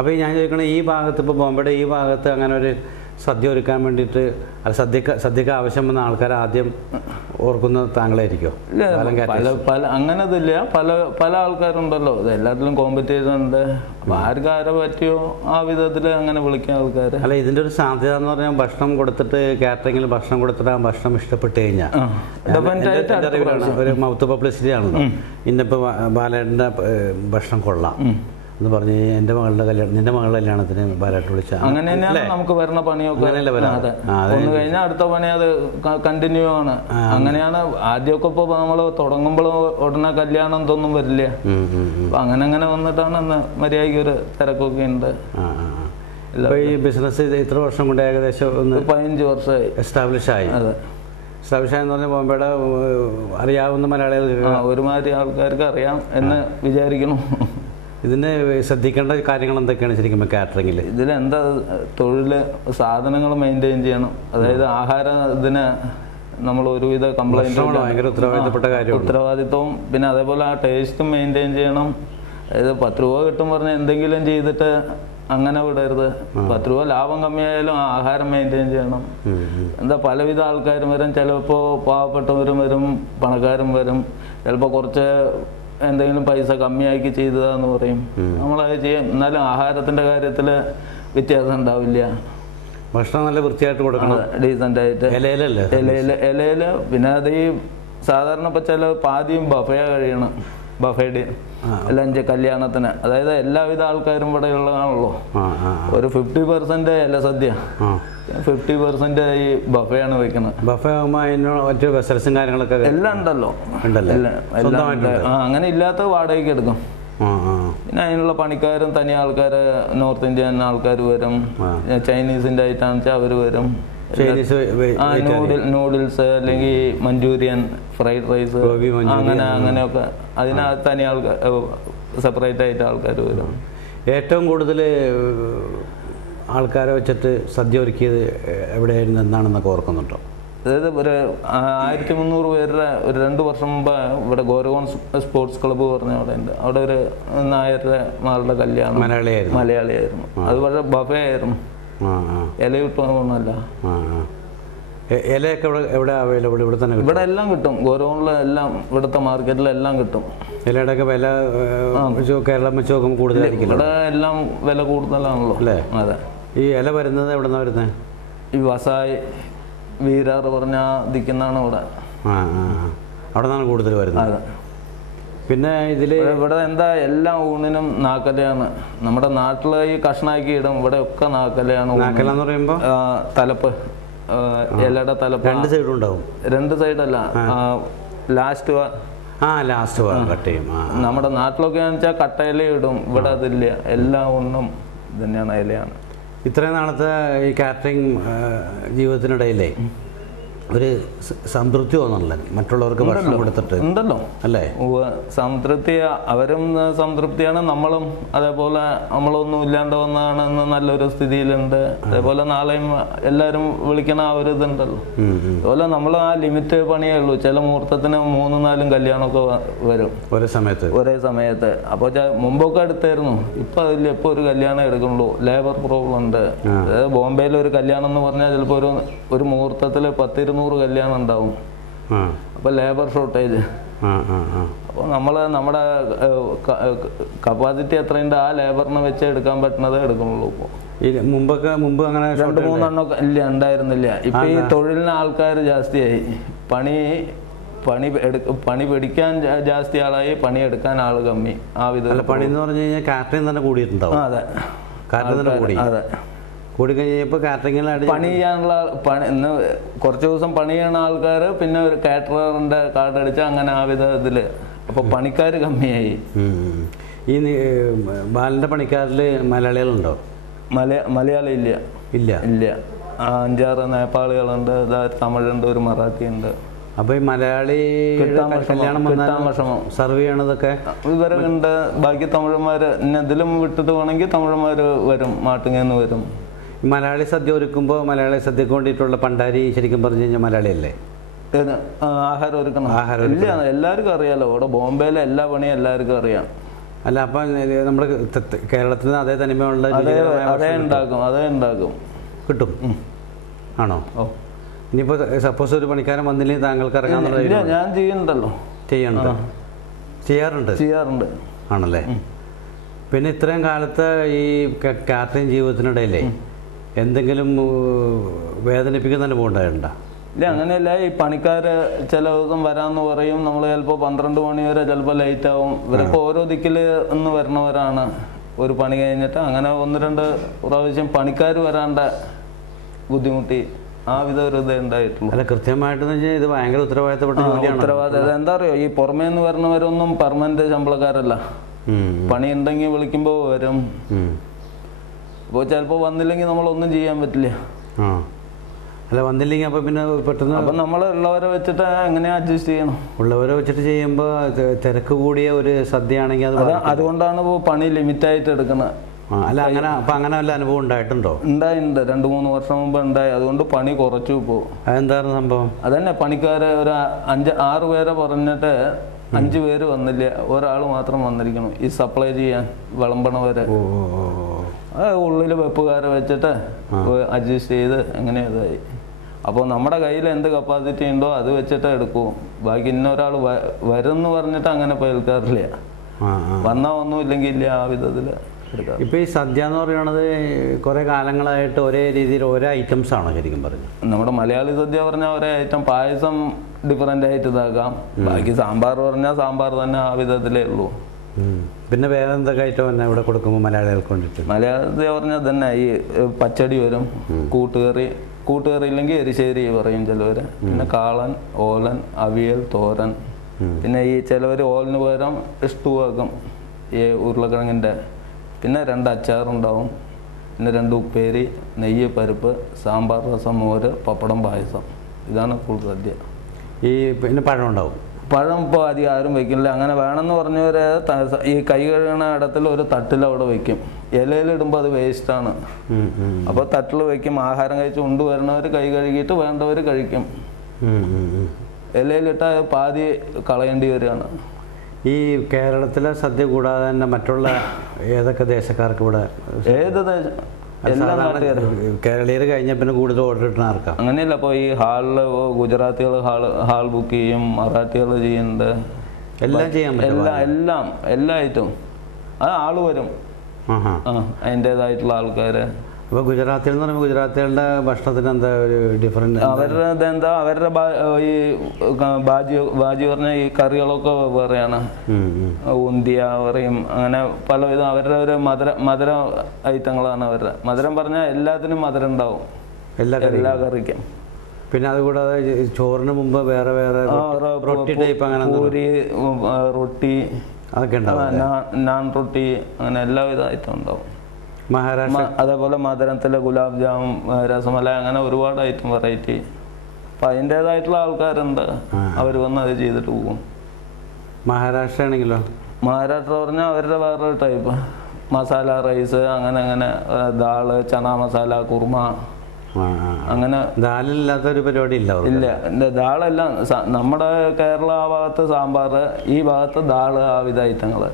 അപ്പോൾ ഞാൻ ചോദിക്കണത് ഈ ഭാഗത്ത് ഇപ്പോൾ ബോംബെയുടെ ഈ ഭാഗത്ത് അങ്ങനെ ഒരു സദ്യ ഒരുക്കാൻ വേണ്ടിയിട്ട് സദ്യക്ക് ആവശ്യം വന്ന ആൾക്കാർ ആദ്യം ഓർക്കുന്നത് താങ്കളായിരിക്കുമോ? പല അങ്ങനതില്ല, പല ആൾക്കാരുണ്ടല്ലോ, ഇത് എല്ലാത്തിലും കോമ്പറ്റീഷൻ ഉണ്ട്. അപ്പം ആർക്ക് ആരെ പറ്റിയോ ആ വിധത്തിൽ അങ്ങനെ വിളിക്കുന്ന ആൾക്കാർ. അല്ല, ഇതിൻ്റെ ഒരു സാധ്യത എന്ന് പറഞ്ഞാൽ ഭക്ഷണം കൊടുത്തിട്ട് കാറ്ററിങ്ങിൽ ഭക്ഷണം കൊടുത്തിട്ട് ആ ഭക്ഷണം ഇഷ്ടപ്പെട്ട് കഴിഞ്ഞാൽ ഒരു മൗത്ത് പബ്ലിസിറ്റി ആണല്ലോ. ഇന്നിപ്പോൾ ബാലേട്ടൻ്റെ ഭക്ഷണം കൊള്ളാം എന്ന് പറഞ്ഞ് എൻ്റെ മകളുടെ കല്യാണം, നിന്റെ മകളുടെ കല്യാണത്തിന് ബാലേട്ട് വിളിച്ച അങ്ങനെ തന്നെയാണ് നമുക്ക് വരുന്ന പണിയൊക്കെ. ഒന്ന് കഴിഞ്ഞാൽ അടുത്ത പണി അത് കണ്ടിന്യൂ ആണ്. അങ്ങനെയാണ് ആദ്യമൊക്കെ. ഇപ്പോൾ നമ്മൾ തുടങ്ങുമ്പോൾ ഉടനെ കല്യാണം എന്തൊന്നും വരില്ല. അപ്പൊ അങ്ങനെ വന്നിട്ടാണ് അന്ന് മര്യാദയ്ക്ക് ഒരു തിരക്കൊക്കെ ഉണ്ട്. ഈ ബിസിനസ് ഇത്ര വർഷം കൊണ്ട് ഏകദേശം 15 വർഷമായി എസ്റ്റാബ്ലിഷ് ആയി. അതെ, എസ്റ്റാബ്ലിഷ് ആയെന്ന് പറഞ്ഞാൽ ബോംബെയുടെ അറിയാവുന്ന മലയാളികൾ ഒരുമാതിരി ആൾക്കാർക്ക് അറിയാം എന്ന് വിചാരിക്കണം. ഇതിന് ശ്രദ്ധിക്കേണ്ട കാര്യങ്ങൾ എന്തൊക്കെയാണ് ശരിക്കും കാറ്ററിംഗിൽ? ഇതിലെന്താ തൊഴിൽ സാധനങ്ങൾ മെയിൻറ്റെയിൻ ചെയ്യണം. അതായത് ആഹാരം ഇതിന് നമ്മൾ ഒരുവിധ കംപ്ലൈൻറ്റ് ഭയങ്കര ഉത്തരവാദിത്തപ്പെട്ട കാര്യം, ഉത്തരവാദിത്വവും പിന്നെ അതേപോലെ ആ ടേസ്റ്റും മെയിൻറ്റെയിൻ ചെയ്യണം. അതായത് 10 രൂപ കിട്ടും പറഞ്ഞ് എന്തെങ്കിലും ചെയ്തിട്ട് അങ്ങനെ വിടരുത്. 10 രൂപ ലാഭം കമ്മിയായാലും ആ ആഹാരം മെയിൻറ്റെയിൻ ചെയ്യണം. എന്താ പലവിധ ആൾക്കാരും വരും. ചിലപ്പോൾ പാവപ്പെട്ടവരും വരും, പണക്കാരും വരും. ചിലപ്പോൾ കുറച്ച് എന്തെങ്കിലും പൈസ കമ്മിയാക്കി ചെയ്തതാന്ന് പറയും. നമ്മളത് ചെയ്യും. എന്നാലും ആഹാരത്തിൻ്റെ കാര്യത്തിൽ വ്യത്യാസം ഉണ്ടാവില്ല. ഭക്ഷണം നല്ല വൃത്തിയായിട്ട് കൊടുക്കണം, ഡീസൻ്റ് ആയിട്ട്. ഇലയിൽ പിന്നെ അത് ഈ സാധാരണ ഇപ്പം ചില പാതിയും ബഫേ കഴിയണം. ബഫേഡ് ലഞ്ച് കല്യാണത്തിന്. അതായത് എല്ലാവിധ ആൾക്കാരും ഇവിടെ ഉള്ളതാണല്ലോ. ഒരു 50% ഇല സദ്യ, 50% ഈ ബഫയാണ് വെക്കുന്നത്. ബഫേ ആകുമ്പോൾ വെസൽസും കാര്യങ്ങളൊക്കെ എല്ലാം ഉണ്ടല്ലോ. അങ്ങനെ ഇല്ലാത്ത വാടകയ്ക്ക് എടുക്കും. പിന്നെ അതിനുള്ള പണിക്കാരും തനി ആൾക്കാർ, നോർത്ത് ഇന്ത്യൻ ആൾക്കാർ വരും. ചൈനീസിൻ്റെ ഐറ്റാന്ന് വെച്ചാൽ അവർ വരും. നൂഡിൽസ് അല്ലെങ്കിൽ മഞ്ചൂരിയൻ, ഫ്രൈഡ് റൈസ്, അങ്ങനെയൊക്കെ അതിനകത്ത് തനി ആൾക്കാർ സെപ്പറേറ്റ് ആയിട്ട് ആൾക്കാർ വരും. ഏറ്റവും കൂടുതൽ ആൾക്കാരെ വെച്ചിട്ട് സദ്യ ഒരുക്കിയത് എവിടെയായിരുന്നു എന്നാണെന്നൊക്കെ ഓർക്കുന്നുണ്ടോ? അതായത് ഒരു 1300 പേരുടെ ഒരു 2 വർഷം മുമ്പ് ഇവിടെ ഗോരഗോൺ സ്പോർട്സ് ക്ലബ്ബ് പറഞ്ഞ അവിടെ ഉണ്ട്. അവിടെ ഒരു നായരുടെ മകളുടെ കല്യാണം, മലയാളിയായിരുന്നു. അത് വളരെ ബഫേ ആയിരുന്നു. ഇല കിട്ടുമെന്നല്ല, ഇലയൊക്കെ എവിടെ അവൈലബിൾ? ഇവിടെ തന്നെ ഇവിടെ എല്ലാം കിട്ടും. ഗോരഗോണിലെ എല്ലാം ഇവിടുത്തെ മാർക്കറ്റിലെല്ലാം കിട്ടും. ഇലയുടെ ഒക്കെ വില കേരളം വെച്ച് നോക്കുമ്പോൾ കൂടുതലായിരിക്കും. ഇവിടെ എല്ലാം വില കൂടുതലാണല്ലോ അല്ലേ? അതെ. ഈ ഇല വരുന്നത് എവിടെ നിന്നാണ് വരുന്നത്? ഈ വസായി വീരാർ പറഞ്ഞ ദിക്കുന്നാണ് ഇവിടെ. അവിടെ നിന്നാണ് കൂടുതൽ വരുന്നത്. അതെ. പിന്നെ ഇവിടെ എന്താ എല്ലാ ഊണിനും നാക്കലയാണ്. നമ്മുടെ നാട്ടിൽ ഈ കഷ്ണാക്കി ഇടും, ഇവിടെ ഒക്കെ നാക്കലയാണ്. നാക്കലെന്ന് പറയുമ്പോൾ തലപ്പ്, ഇലയുടെ തലപ്പ് 2 സൈഡും ഉണ്ടാവും. 2 സൈഡല്ല, ലാസ്റ്റ് കട്ട് ചെയ്യും. നമ്മുടെ നാട്ടിലൊക്കെ വെച്ചാൽ കട്ടയില ഇടും, ഇവിടെ അതില്ല. എല്ലാ ഊണിനും തന്നെയാണ് ഇലയാണ്. ഇത്രയും നാളത്തെ ഈ കാറ്ററിംഗ് ജീവിതത്തിനിടയിലേ ഒരു സംതൃപ്തി തോന്നണല്ലേ മറ്റുള്ളവർക്ക് ഭക്ഷണം കൊടുത്തിട്ട്? ഉണ്ടല്ലോ അല്ലേ? സംതൃപ്തി. അവരും സംതൃപ്തിയാണ്, നമ്മളും അതേപോലെ. നമ്മളൊന്നും ഇല്ലാണ്ട് വന്നതാണെന്ന് നല്ലൊരു സ്ഥിതിയിലുണ്ട്. അതേപോലെ നാളെയും എല്ലാവരും വിളിക്കണ ആ ഒരു ഇതുണ്ടല്ലോ. അതുപോലെ നമ്മൾ ആ ലിമിറ്റ് പണിയേ ഉള്ളൂ. ചില മുഹൂർത്തത്തിന് 3-4 കല്യാണമൊക്കെ വരും ഒരേ സമയത്ത്. അപ്പോൾ മുമ്പൊക്കെ എടുത്തായിരുന്നു, ഇപ്പം അതില്ല. ഇപ്പോൾ ഒരു കല്യാണം എടുക്കുള്ളൂ. ലേബർ പ്രോബ്ലം ഉണ്ട്. അതായത് ബോംബെയിൽ ഒരു കല്യാണം എന്ന് പറഞ്ഞാൽ ചിലപ്പോൾ ഒരു മുഹൂർത്തത്തിൽ 10-20 കല്യാണം ഉണ്ടാവും. അപ്പൊ ലേബർ ഷോർട്ടേജ്. അപ്പോൾ നമ്മുടെ കപ്പാസിറ്റി എത്രയുണ്ട് ആ ലേബറിനെ വെച്ച് എടുക്കാൻ പറ്റുന്നത് എടുക്കുന്നുള്ളൂ. ഇപ്പോൾ മുമ്പ് അങ്ങനെ 2-3 എണ്ണമൊക്കെ ഇല്ല, ഉണ്ടായിരുന്നില്ല. ഇപ്പൊ ഈ തൊഴിലിന് ആൾക്കാർ ജാസ്തിയായി. പണി പിടിക്കാൻ ജാസ്തി ആളായി, പണിയെടുക്കാൻ ആള് കമ്മി. ആ വിധം പണി എന്ന് പറഞ്ഞു കഴിഞ്ഞാൽ കാറ്ററിംഗ് തന്നെ കൂടിയിട്ടുണ്ടാവും. അതെ, അതെ. കൂടി കഴിഞ്ഞപ്പോൾ കാറ്ററിംഗിലാണ് പണി ചെയ്യാനുള്ള ഇന്ന് കുറച്ച് ദിവസം പണി ചെയ്യണ ആൾക്കാർ പിന്നെ ഒരു കാറ്ററിന്റെ കാർഡ് അടിച്ചാൽ അങ്ങനെ ആ വിധത്തില്. അപ്പൊ പണിക്കാർ കമ്മിയായി. ഈ ബാലന്റെ പണിക്കാരിൽ മലയാളികളുണ്ടോ? മലയാളി ഇല്ല. 5-6 നേപ്പാളികളുണ്ട്, തമിഴുണ്ട്, ഒരു മറാഠി ഉണ്ട്. അപ്പൊ ഈ മലയാളി കല്യാണം സർവ് ചെയ്യണതൊക്കെ ഇവരുണ്ട്. ബാക്കി തമിഴന്മാര് ഇതിലും വിട്ടിട്ട് വേണമെങ്കിൽ തമിഴന്മാര് വരും, മാട്ടുങ്ങന്ന് വരും. മലയാളി സദ്യ ഒരുക്കുമ്പോൾ മലയാളി സദ്യക്ക് വേണ്ടിയിട്ടുള്ള പണ്ടാരി ശരിക്കും പറഞ്ഞു കഴിഞ്ഞാൽ മലയാളിയല്ലേ? ആഹാരം ഒരുക്കണം. ഇല്ല, എല്ലാവർക്കും അറിയാലോ. ഇവിടെ ബോംബെയിലെ എല്ലാ പണിയും എല്ലാവർക്കും അറിയാം. അല്ല അപ്പം നമ്മുടെ കേരളത്തിൽ അതേ തനിമയുള്ള അതേ ഉണ്ടാക്കും കിട്ടും ആണോ? ഇനിയിപ്പോൾ സപ്പോസ് ഒരു പണിക്കാരൻ വന്നില്ലെങ്കിൽ താങ്കൾക്ക് ഇറങ്ങാന്നുള്ളത് ഞാൻ ചെയ്യുന്നുണ്ടല്ലോ. ചെയ്യാറുണ്ട് ആണല്ലേ? പിന്നെ ഇത്രയും കാലത്ത് ഈ കാറ്ററിംഗ് ജീവിതത്തിനിടയിലേ എന്തെങ്കിലും വേദനിപ്പിക്കുന്ന അനുഭവം ഉണ്ടായിട്ടുണ്ടോ? ഇല്ല, അങ്ങനെയല്ല. ഈ പണിക്കാര് ചില ദിവസം വരാമെന്ന് പറയും. നമ്മൾ ചിലപ്പോൾ 12 മണി വരെ ചിലപ്പോൾ ലേറ്റ് ആവും. ഇവരൊക്കെ ഓരോ ദിക്കിൽ നിന്ന് വരണവരാണ്. ഒരു പണി കഴിഞ്ഞിട്ട് അങ്ങനെ 1-2 പ്രാവശ്യം പണിക്കാർ വരാണ്ട ബുദ്ധിമുട്ടി ആ വിധം ഒരു ഇത് ഉണ്ടായിട്ടുള്ളൂ. അല്ല, കൃത്യമായിട്ടെന്ന് വെച്ചാൽ ഇത് ഭയങ്കര ഉത്തരവാദിത്തപ്പെട്ട ഉത്തരവാദിത്തം. എന്താ അറിയോ, ഈ പുറമേ നിന്ന് വരണവരൊന്നും പെർമനന്റ് ശമ്പളക്കാരല്ല. പണി ഉണ്ടെങ്കിൽ വിളിക്കുമ്പോൾ വരും. അപ്പോൾ ചിലപ്പോൾ വന്നില്ലെങ്കിൽ നമ്മളൊന്നും ചെയ്യാൻ പറ്റില്ല. അല്ല, വന്നില്ലെങ്കിൽ അപ്പം പിന്നെ പെട്ടെന്ന് അപ്പം നമ്മൾ ഉള്ളവരെ വെച്ചിട്ട് എങ്ങനെ അഡ്ജസ്റ്റ് ചെയ്യണം? ഉള്ളവരെ വെച്ചിട്ട് ചെയ്യുമ്പോൾ തിരക്ക് കൂടിയ ഒരു സദ്യ ആണെങ്കിൽ അതുകൊണ്ടാണ് പണി ലിമിറ്റായിട്ട് എടുക്കുന്നത്. അല്ല, അങ്ങനെ അപ്പം അങ്ങനെ വല്ല അനുഭവം ഉണ്ടായിട്ടുണ്ടോ? ഉണ്ടായിട്ടുണ്ട്. 2-3 വർഷം മുമ്പ് ഉണ്ടായി. അതുകൊണ്ട് പണി കുറച്ചു ഇപ്പോൾ. അതെന്തായിരുന്നു സംഭവം? അതന്നെ, പണിക്കാരെ ഒരു 5-6 പേരെ പറഞ്ഞിട്ട് 5 പേര് വന്നില്ല. ഒരാൾ മാത്രം വന്നിരിക്കണം ഈ സപ്ലൈ ചെയ്യാൻ വിളമ്പണവരെ. ഉള്ളിൽ വെപ്പുകാരെ വെച്ചിട്ട് അഡ്ജസ്റ്റ് ചെയ്ത് എങ്ങനെ ഇതായി. അപ്പോൾ നമ്മുടെ കയ്യിൽ എന്ത് കപ്പാസിറ്റി ഉണ്ടോ അത് വെച്ചിട്ട് എടുക്കൂ. ബാക്കി ഇന്നൊരാൾ വരുമെന്ന് പറഞ്ഞിട്ട് അങ്ങനെ കേൾക്കാറില്ല. വന്നാൽ ഒന്നുമില്ലെങ്കിൽ ഇല്ല, ആ വിധത്തിൽ എടുക്കാം. ഇപ്പോൾ ഈ സദ്യ എന്ന് പറയുന്നത് കുറേ കാലങ്ങളായിട്ട് ഒരേ രീതിയിൽ ഓരോ ഐറ്റംസ് ആണോ ശരിക്കും പറഞ്ഞു? നമ്മുടെ മലയാളി സദ്യ പറഞ്ഞാൽ ഒരേ ഐറ്റം. പായസം ഡിഫറൻ്റ് ആയിട്ട് ഇതാക്കാം. ബാക്കി സാമ്പാർ പറഞ്ഞാൽ സാമ്പാർ തന്നെ, ആ വിധത്തിലേ ഉള്ളൂ. പിന്നെ വേറെ എന്തൊക്കെ ഐറ്റം തന്നെ ഇവിടെ കൊടുക്കുമ്പോൾ മലയാളികൾക്ക് വേണ്ടിയിട്ട്? മലയാളത്തിൽ പറഞ്ഞാൽ തന്നെ ഈ പച്ചടി വരും, കൂട്ടുകറി ഇല്ലെങ്കിൽ എരിശ്ശേരി പറയും ചിലവർ. പിന്നെ കാളൻ, ഓലൻ, അവിയൽ, തോരൻ. പിന്നെ ഈ ചിലവർ ഓലിന് പകരം സ്റ്റൂ ആക്കും, ഈ ഉരുളക്കിഴങ്ങിൻ്റെ. പിന്നെ 2 അച്ചാറുണ്ടാവും. പിന്നെ 2 ഉപ്പേരി, നെയ്യ്, പരിപ്പ്, സാമ്പാർ, രസം, മോര്, പപ്പടം, പായസം. ഇതാണ് ഫുൾ സദ്യ. ഈ പിന്നെ പഴം ഉണ്ടാവും. പഴം ഇപ്പോൾ അധികം ആരും വയ്ക്കില്ല. അങ്ങനെ വേണമെന്ന് പറഞ്ഞവരെ ഈ കൈ കഴുകണ ഇടത്തിൽ ഒരു തട്ടിൽ അവിടെ വയ്ക്കും. ഇലയിലിടുമ്പോൾ അത് വേസ്റ്റാണ്. അപ്പോൾ തട്ടിൽ വയ്ക്കും. ആഹാരം കഴിച്ച് കൊണ്ടുവരണവർ കൈ കഴുകിയിട്ട് വേണ്ടവർ കഴിക്കും. ഇലയിലിട്ടാൽ പാതി കളയേണ്ടി വരികയാണ്. ഈ കേരളത്തിലെ സദ്യ കൂടാതെ തന്നെ മറ്റുള്ള ഏതൊക്കെ ദേശക്കാർക്ക് ഇവിടെ? ഏത് ദേശം? കേരളീയർ കഴിഞ്ഞ പിന്നെ കൂടുതൽ ഓർഡർ കിട്ടുന്ന ആർക്കാ? അങ്ങനെയല്ല. അപ്പോൾ ഈ ഹാളില് ഗുജറാത്തികൾ ഹാൾ ബുക്ക് ചെയ്യും, മറാഠികൾ ചെയ്യുന്നുണ്ട്. എല്ലാം ചെയ്യാൻ പറ്റും. എല്ലാ ഐറ്റവും അത് ആള് വരും. അതിൻ്റെതായിട്ടുള്ള ആൾക്കാര്. അപ്പോൾ ഗുജറാത്തികൾ എന്ന് പറയുമ്പോൾ ഗുജറാത്തികളുടെ ഭക്ഷണത്തിന് എന്താ ഒരു ഡിഫറൻറ്റ്? അവരുടെ ഈ ബാജി പറഞ്ഞ ഈ കറികളൊക്കെ വേറെയാണ്. ഉന്തിയ പറയും, അങ്ങനെ പല വിധം. അവരുടെ ഒരു മധുര ഐറ്റങ്ങളാണ് അവരുടെ. മധുരം പറഞ്ഞാൽ എല്ലാത്തിനും മധുരം ഉണ്ടാവും, എല്ലാ കറിക്കും. പിന്നെ അതുകൂടാതെ ചോറിന് മുമ്പ് വേറെ റൊട്ടി ടൈപ്പ്, അങ്ങനെ പൂരി, റൊട്ടി, അതൊക്കെ ഉണ്ടാവും. നാൻ റൊട്ടി, അങ്ങനെ എല്ലാവിധ ഐറ്റം ഉണ്ടാവും. മഹാരാഷ്ട്ര അതേപോലെ മധുരത്തിലെ ഗുലാബ് ജാം, രസമലായി, അങ്ങനെ ഒരുപാട് ഐറ്റം വെറൈറ്റി. അപ്പം അതിൻ്റെതായിട്ടുള്ള ആൾക്കാരുണ്ട്, അവർ വന്ന് അത് ചെയ്തിട്ട് പോകും. മഹാരാഷ്ട്ര ആണെങ്കിലോ? മഹാരാഷ്ട്ര പറഞ്ഞാൽ അവരുടെ വേറൊരു ടൈപ്പ്. മസാല റൈസ്, അങ്ങനെ ദാള്, ചന മസാല, കുർമ, അങ്ങനെ. ദാലില്ലാത്തൊരു പരിപാടി ഇല്ല. ദാളെല്ലാം നമ്മുടെ കേരള ആ ഭാഗത്ത് സാമ്പാർ, ഈ ഭാഗത്ത് ദാള്, ആ വിധ ഐറ്റങ്ങൾ.